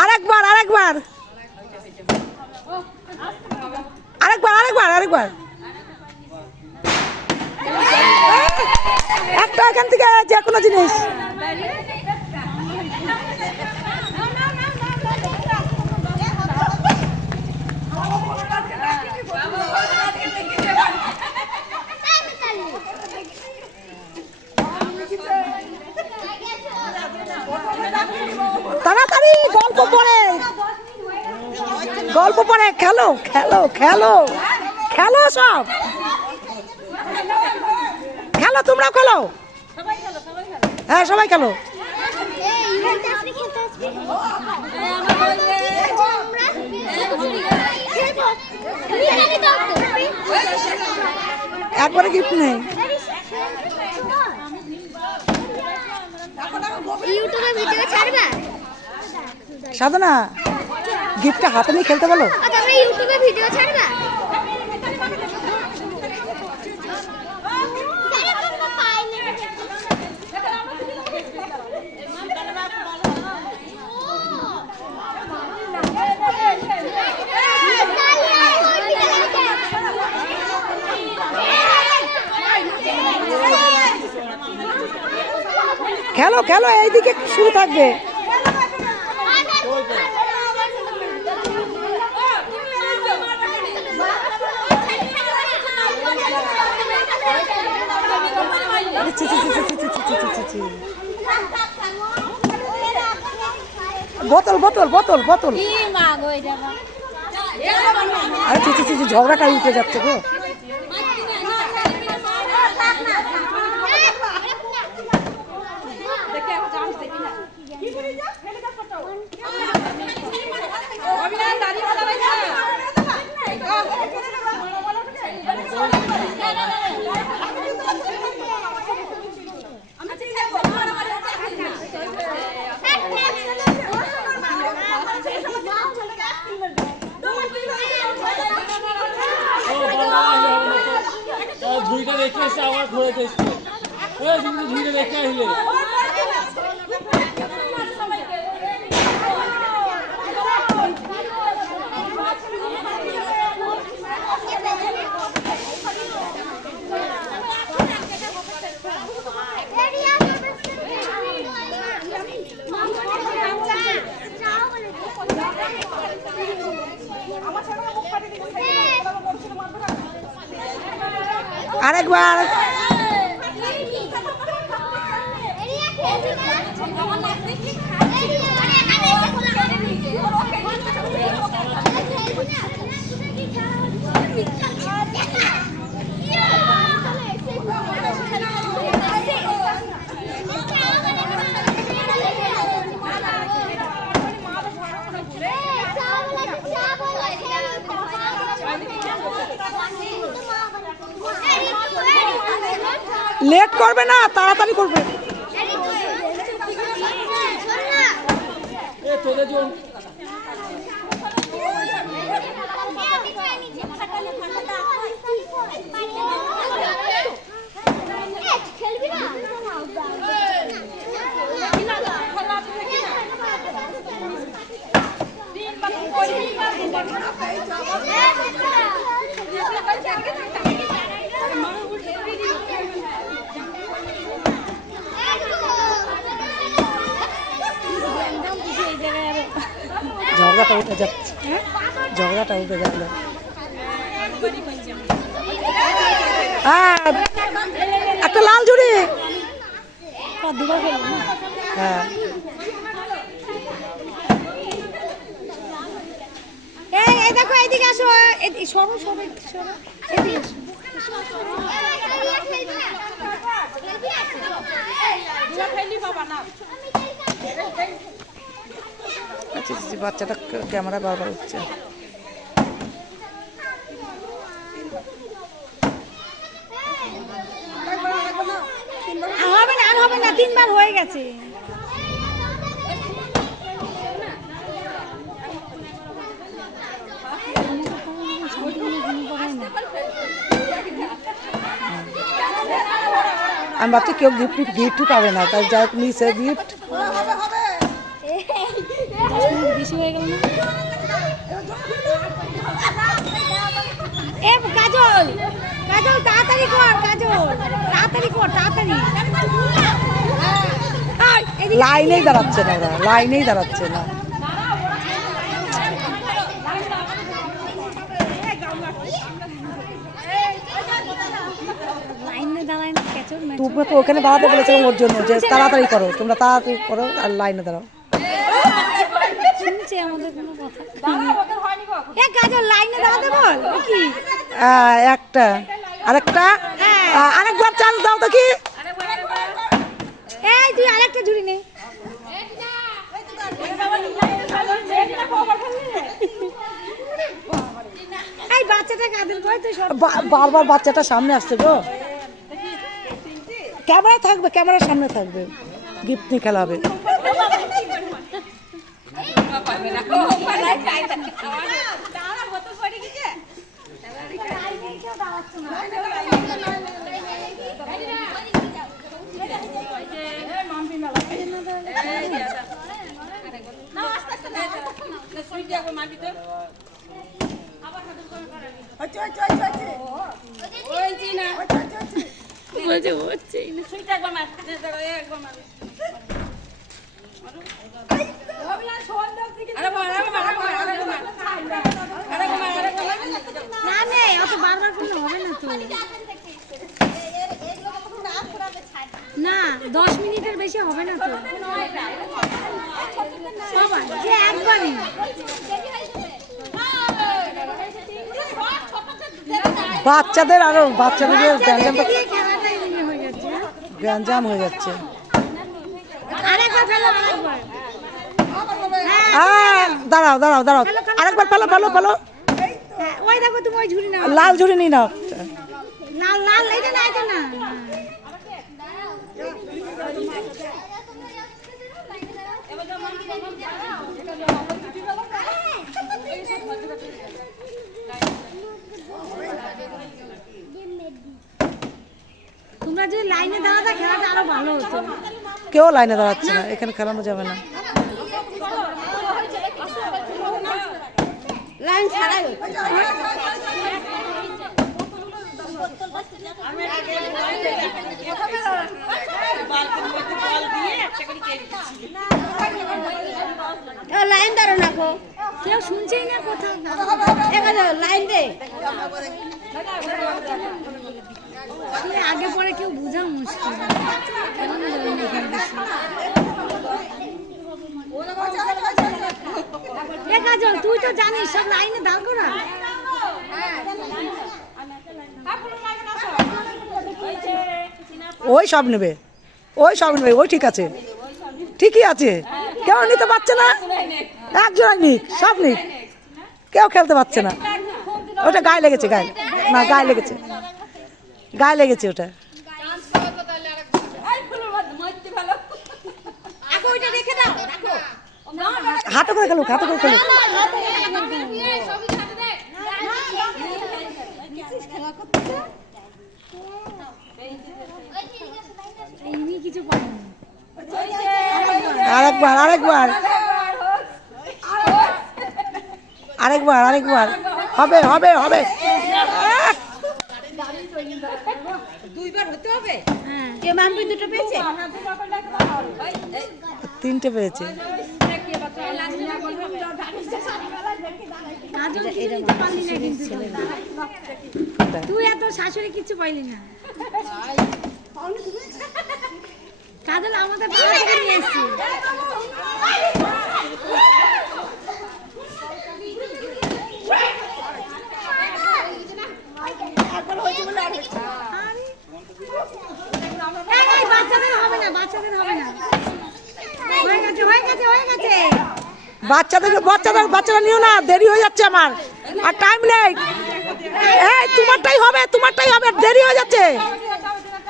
আরেকবার আরেকবার আরেকবার আরেকবার আরেকবার একটা এখান থেকে যে কোনো জিনিস। তাড়াতাড়ি গল্প পড়ে গল্প পড়ে খেলো খেলো খেলো খেলো সব খেলো তোমরাও খেলো হ্যাঁ সবাই খেলো একবারে গিফট নেই ইউটিউবে ভিডিও ছাড়বা সাধনা গিফটটা হাতে নিয়ে খেলতে বলো তোমরা ইউটিউবে ভিডিও ছাড়বা খেলো খেলো এইদিকে শুরু থাকবে বোতল বোতল বোতল বোতল আরে ঝগড়াটা উঠে যাচ্ছে গো ঝুড়িটা রেখে এসে আবার ঘুরে এসছে ঝুড়িটা রেখে আসলে আরেকবার লেট করবে না তাড়াতাড়ি করবে তোদের জন্য ঝগড়াটা উঠে যাচ্ছে ঝগড়াটা উঠে গেল একটা লাল ঝুড়ি হ্যাঁ এই দেখো এইদিকে আসো সরো সরো এদিকে বাচ্চাটা ক্যামেরা বারবার উঠছে হবে না আর হবে না 3 বার হয়ে গেছে আমি ভাবছি কেউ গিফটই পাবে না, তাই যাই হোক নিচে গিফট। বেশি হয়ে গেল না? এ কাজল, কাজল তাড়াতাড়ি কর, কাজল তাড়াতাড়ি কর, তাড়াতাড়ি। লাইনেই দাঁড়াচ্ছে না, ওরা লাইনেই দাঁড়াচ্ছে না। লাইনে দাঁড়ায় না কেচর ম্যাচ। তুমি তো ওখানে দাঁড়াতে বলেছিলাম ওর জন্য, যে তাড়াতাড়ি করো, তোমরা তাড়াতাড়ি করো আর লাইনে দাঁড়াও। শুনছে আমাদের কোনো কথা? এ কাজল লাইনে দাঁড়াতে বল কি? একটা আরেকটা, আরেকবার চান্স দাও তো কি। এই তুই আরেকটা ঝুড়ি নে। এই বাচ্চাটা কাঁদে কই তুই সব বারবার বাচ্চাটা সামনে আসছে গো। ক্যামেরা থাকবে, ক্যামেরার সামনে থাকবে, গিফট নিয়ে খেলা হবে। না নে অত বারবার করলে হবে না তো। না 10 মিনিটের বেশি হবে না তো সবাই, যে একবারই। বাচ্চাদের আরো বাচ্চাদের খেলাটাই হয়ে যাচ্ছে। গ্যাঞ্জাম হয়ে যাচ্ছে। আরেকবার ফেলো, আরেকবার। দাঁড়াও দাঁড়াও দাঁড়াও, আরেকবার ফেলো ফেলো ফেলো। ওই দেখো তুমি ওই ঝুড়ি নাও, লাল ঝুড়ি নিয়ে নাও। লাল লাল এইটা না, এইটা না। তোমরা যদি লাইনে দাঁড়াতে খেলাটা আরো ভালো হতো। কেউ লাইনে দাঁড়াচ্ছে না, এখানে খেলানো যাবে না। লাইন ছাড়াই লাইন দাঁড়ো না গো, কেউ শুনছেই না কথা। লাইন দে, আগে পরে কেউ বোঝা মুশকিল। কাজল তুই তো জানিস সব লাইনে দাঁড় করা। ওই সব নেবে, ওই সব নেবে, ওই ঠিক আছে, ঠিকই আছে। কেউ নিতে পারছে না, একজন নিক, সব নিক, কেউ খেলতে পারছে না। ওটা গায়ে লেগেছে, গায়ে না, গায়ে লেগেছে, গায়ে লেগেছে ওটা। হাতে করে খেলুক, হাতে করে খেলুক। কিছু পারেনি। আরেকবার আরেকবার আরেকবার আরেকবার, হবে হবে হবে। দুইবার হতে হবে। কে মাম্পি দুটো পেয়েছে? তিনটে পেয়েছে। তুই এত শাশুড়ি কিছু পাইলি না। কাজল আমাদের পাড়া থেকে নিয়ে এসছি। বাচ্চাদের হবে না, বাচ্চাদের হবে না। হয়ে গেছে হয়ে গেছে হয়ে গেছে। বাচ্চারা নিও না, দেরি হয়ে যাচ্ছে আমার, আর টাইম নেই। এই তোমারটাই হবে, তোমারটাই হবে, দেরি হয়ে যাচ্ছে,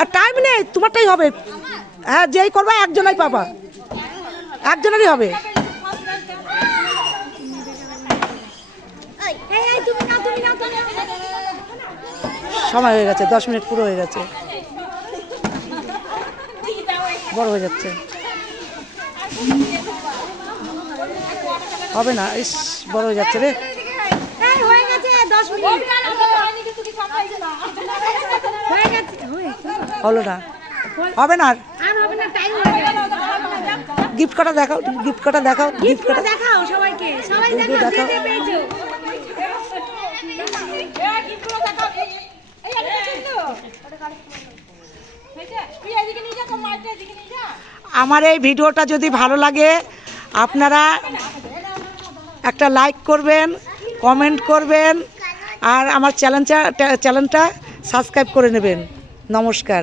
আর টাইম নেই, তোমারটাই হবে। হ্যাঁ, যেই করবা একজনই পাবা, একজনেরই হবে। তুমি না, তুমি না, তুমি না। সময় হয়ে গেছে, 10 মিনিট পুরো হয়ে গেছে, বড় হয়ে যাচ্ছে, হবে না, ইস বড় হয়ে যাচ্ছে রে। এই হয়ে গেছে 10 মিনিট হয়ে গেছে হলো না, হবে না। আর হবে না, টাইম হয়ে গেছে। গিফট কটা দেখাও, গিফট কটা দেখাও, গিফট কটা দেখাও সবাইকে, সবাই দেখো, দেখাও, দেখাও। কে কে পেয়েছো? আমার এই ভিডিওটা যদি ভালো লাগে আপনারা একটা লাইক করবেন, কমেন্ট করবেন, আর আমার চ্যানেলটা সাবস্ক্রাইব করে নেবেন। নমস্কার।